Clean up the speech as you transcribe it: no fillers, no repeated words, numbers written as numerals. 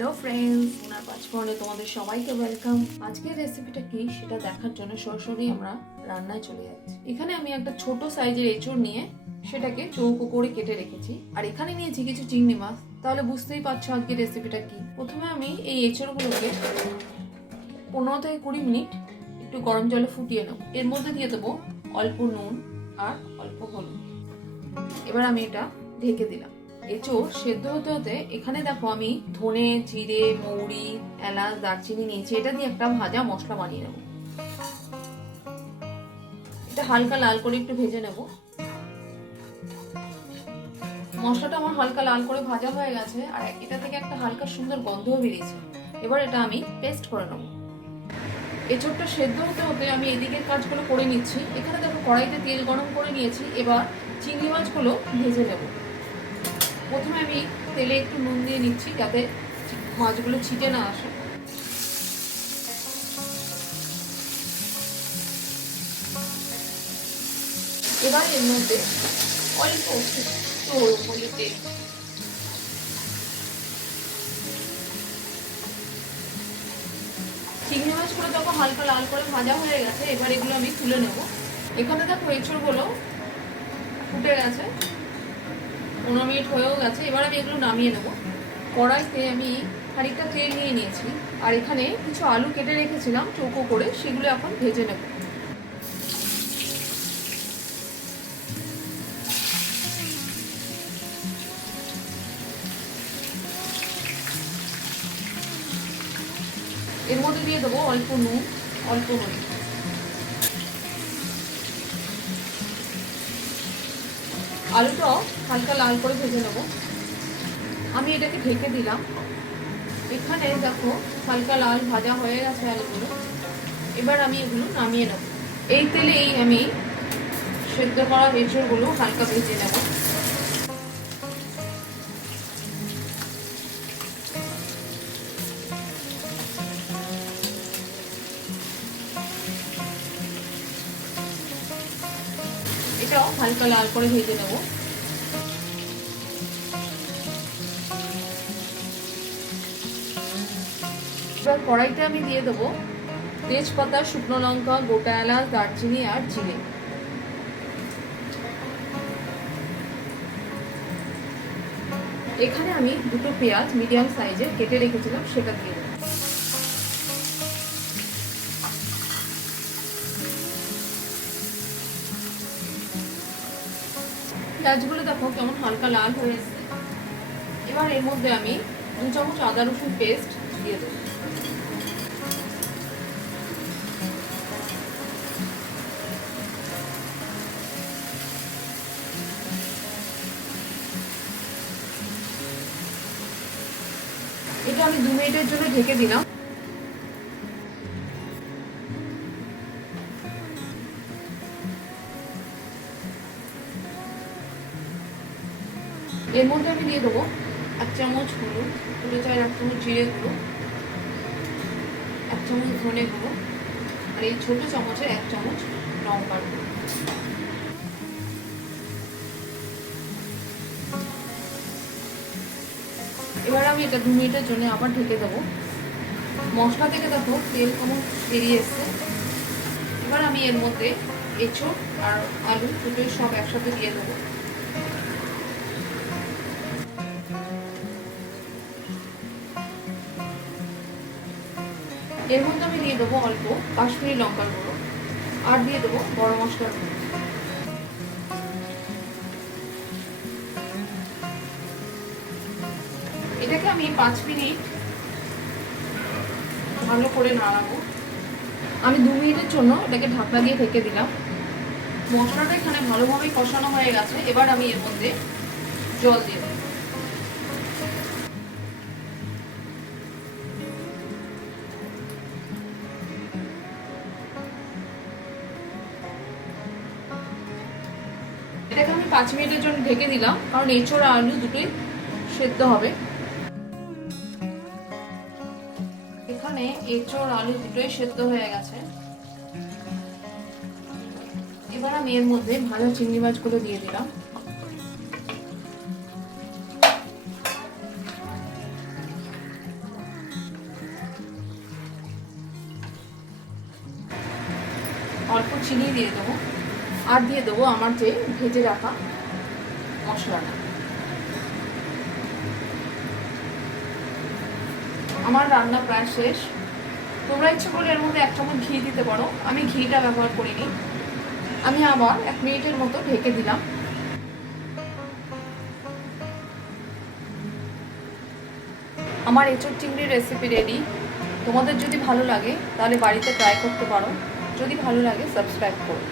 Hello friends, ওনার পাঁচফোড়নে তোমাদের সবাইকে welcome. আজকের রেসিপিটা কি সেটা দেখার জন্য সরাসরি আমরা রান্নায় চলে যাচ্ছি। এখানে আমি একটা ছোট সাইজের এঁচড় নিয়ে সেটাকে চৌকো করে কেটে রেখেছি, আর এখানে নিয়েছি কিছু চিংড়ি মাছ। তাহলে বুঝতেই পারছো আজকের রেসিপিটা কি। প্রথমে আমি এই এঁচড়গুলোকে 15 থেকে 20 মিনিট একটু গরম জলে ফুটিয়ে নেব। এর মধ্যে দিয়ে দেবো অল্প নুন আর অল্প হলুদ। এবার আমি এটা ঢেকে দিলাম। এঁচড় সেদ্ধ হতে হতে এখানে দেখো আমি ধনে, জিরে, মৌরি, এলাচ, দারচিনি নিয়েছি। এটা দিয়ে একটা ভাজা মশলা বানিয়ে নেব। এটা হালকা লাল করে একটু ভেজে নেব। মশলাটা আমার হালকা লাল করে ভাজা হয়ে গেছে, আর এটা থেকে একটা হালকা সুন্দর গন্ধও বেরিয়েছে। এবার এটা আমি পেস্ট করে নেব। এঁচড়টা সেদ্ধ হতে হতে আমি এদিকের কাজগুলো করে নিচ্ছি। এখানে দেখো কড়াইতে তেল গরম করে নিয়েছি। এবার চিংড়ি মাছগুলো ভেজে নেব। প্রথমে আমি তেলে একটু নুন দিয়ে নিচ্ছি যাতে মাছগুলো ছিটে না আসে। এবার এর মধ্যে অল্প তেল, চিংড়ি মাছগুলো তখন হালকা লাল করে ভাজা হয়ে গেছে। এবার এগুলো আমি তুলে নেব। এখানে দেখো এঁচড়গুলো ফুটে গেছে, 15 মিনিট হয়েও গেছে। এবার আমি এগুলো নামিয়ে নেব। কড়াইতে আমি খানিকটা তেল নিয়ে নিয়েছি, আর এখানে কিছু আলু কেটে রেখেছিলাম চৌকো করে, সেগুলো এখন ভেজে নেব। এর মধ্যে দিয়ে দেবো অল্প নুন, অল্প হলুদ। আলুটাও হালকা লাল করে ভেজে নেব। আমি এটাকে ঢেকে দিলাম। এখানে দেখো হালকা লাল ভাজা হয়ে গেছে আলুগুলো। এবার আমি এগুলো নামিয়ে নেব। এই তেলেই আমি সেদ্ধ করা এঁচড়গুলো হালকা ভেজে নেব। এটাও হালকা লাল করে ভেজে নেব। এবার কড়াইতে আমি দিয়ে দেবো তেজপাতা, শুকনো লঙ্কা, গোটা এলাচ, দারচিনি আর জিরে। এখানে আমি দুটো পেঁয়াজ মিডিয়াম সাইজের কেটে রেখেছিলাম, সেটা দিয়ে দেবো। পেঁয়াজগুলো দেখো কেমন হালকা লাল হয়ে এসেছে। এবার এর মধ্যে আমি 2 চামচ আদা রসুন পেস্ট দিয়ে দেবো। এটা আমি 2 মিনিটের জন্য ঢেকে দিলাম। এর মধ্যে আমি দিয়ে দেবো 1 চামচ হলুদ, 1 চামচ জিরে গুঁড়ো, 1 চামচ ধনে গুঁড়ো, আর এই ছোট চামচে 1 চামচ লঙ্কার গুঁড়ো। এবার আমি এটা 2 মিনিটের জন্য আবার ঢেকে দেবো। মশলা থেকে দেখো তেল কেমন বেরিয়ে এসছে। এবার আমি এর মধ্যে এঁচড় আর আলু দুটোই সব একসাথে দিয়ে দেবো। এর মধ্যে আমি দিয়ে দেবো অল্প কাশ্মীরি লঙ্কার গুঁড়ো, আর দিয়ে দেবো গরম মশলার গুঁড়ো। এটাকে আমি 5 মিনিট ভালো করে নাড়াবো। আমি 2 মিনিটের জন্য এটাকে ঢাকনা দিয়ে ঢেকে দিলাম। মশলাটা এখানে ভালোভাবে কষানো হয়ে গেছে। এবার আমি এর মধ্যে জল দিয়ে দেবো। এটাকে আমি 5 মিনিটের জন্য ঢেকে দিলাম, কারণ এঁচড় আর আলু দুটোই সেদ্ধ হবে। এখানে এঁচড় আলু দুটোই সেদ্ধ হয়ে গেছে। এবার আমি এর মধ্যে ভাজা চিংড়ি মাছগুলো দিয়ে দিলাম। অল্প চিনি দিয়ে দেবো, আর দিয়ে দেবো আমার যে ভেজে রাখা মশলাটা। আমার রান্না প্রায় শেষ। তোমরা ইচ্ছে করলে এর মধ্যে 1 চামচ ঘি দিতে পারো, আমি ঘিটা ব্যবহার করিনি। আমি আবার 1 মিনিটের মতো ঢেকে দিলাম। আমার এঁচোড় চিংড়ির রেসিপি রেডি। তোমাদের যদি ভালো লাগে তাহলে বাড়িতে ট্রাই করতে পারো। যদি ভালো লাগে সাবস্ক্রাইব করো।